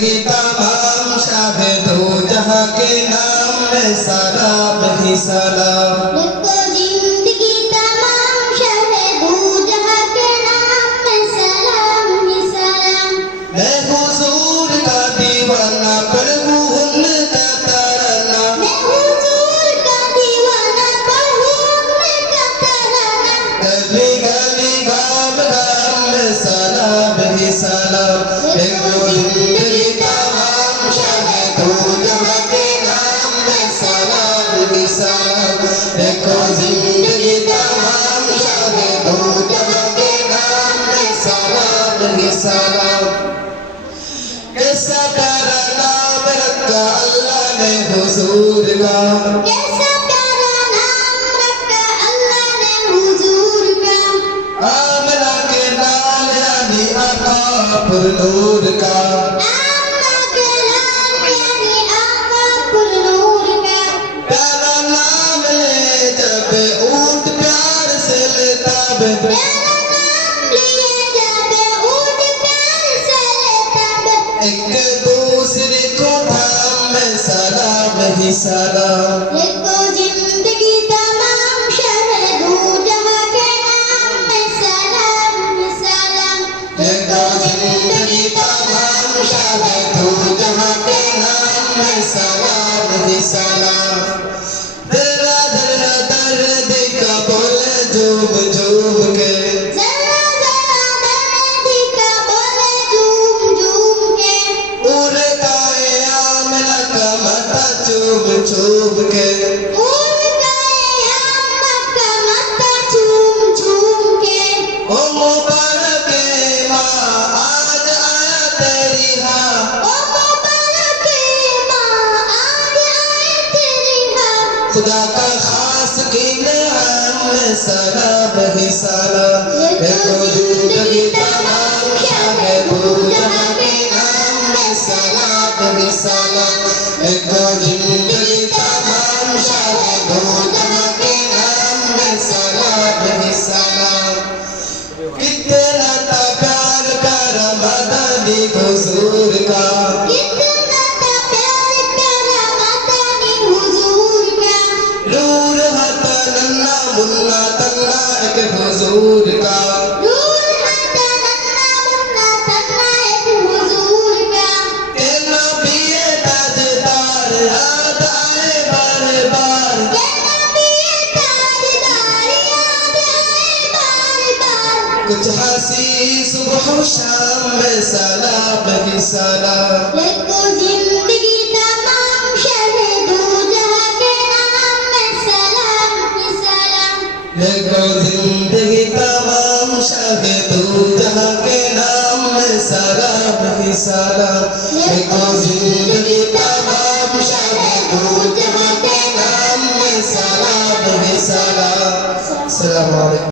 जिंदगी तमाम शाहे दो जहां के नाम में सलाम ही सलाम। लिखो जिंदगी तमाम शाहे दो जहां के नाम में सलाम ही सलाम। मैं हुजूर का दीवाना पढ़ूं उनका तराना। मैं हुजूर का दीवाना पढ़ूं उनका तराना। गली गली गाम गाम में सलाम ही सलाम। लिखो जिंदगी तमाम शाहे दो जहां के नाम में सलाम ही सलाम। लिखो जिंदगी तमाम शाहे दो जहां के नाम में सलाम ही सलाम। कैसा प्यारा नाम रखा अल्लाह ने हुजूर का। कैसा प्यारा नाम रखा अल्लाह ने हुजूर का। आमना के लाल यानी आका पुरनूर का। आमना के लाल यानी आका पुरनूर का। प्यारा नाम ले जब ऊंट प्यार से लेता बे। प्यारा नाम लिए जब ऊंट प्यार से लेता बे। एक दूसरे को थाम में सलाम ही सलाम। लिखो जिंदगी तमाम शाहे दो जहां के नाम में सलाम ही सलाम। लिखो जिंदगी तमाम शाहे दो जहां के नाम में सलाम ही सलाम। जरा जरा दर्द का बोले झूम झूम के। जरा जरा दर्द का बोले झूम झूम के। उनका आमना का माथा चूम चूम के। उनका आमना का माथा चूम चूम के। ओ मुबारक माँ आज आया तेरी हाँ। ओ मुबारक माँ आज आए तेरी हाँ। खुदा का खास कीने हम सलाम ही सलाम। देखो जिंदगी तमाम शाहे दो जहां के नाम में सलाम ही सलाम। देखो जिंदगी तमाम शाहे दो जहां के नाम में सलाम ही सलाम। कितना था प्यार प्यारा मदनी हुजूर का। कितना था प्यार प्यारा मदनी हुजूर का। नूर हाथा नन्ना मुन्ना तन्ना एक हुजूर का। नूर हाथा नन्ना मुन्ना तन्ना एक हुजूर का। के नबी ताजदार याद आए बार बार। के नबी ताजदार याद आए बार बार। कुछ हंसी सुबह शाम में सलाम ही सलाम। लिखो जिंदगी तमाम शाहे दो जहां के नाम में सलाम ही सलाम। देखो जिंदगी तमाम शाहे दो जहां के नाम में सलाम ही सलाम। देखो जिंदगी तमाम शाहे दो जहां के नाम में सलाम ही सलाम। अस्सलामु अलैकुम।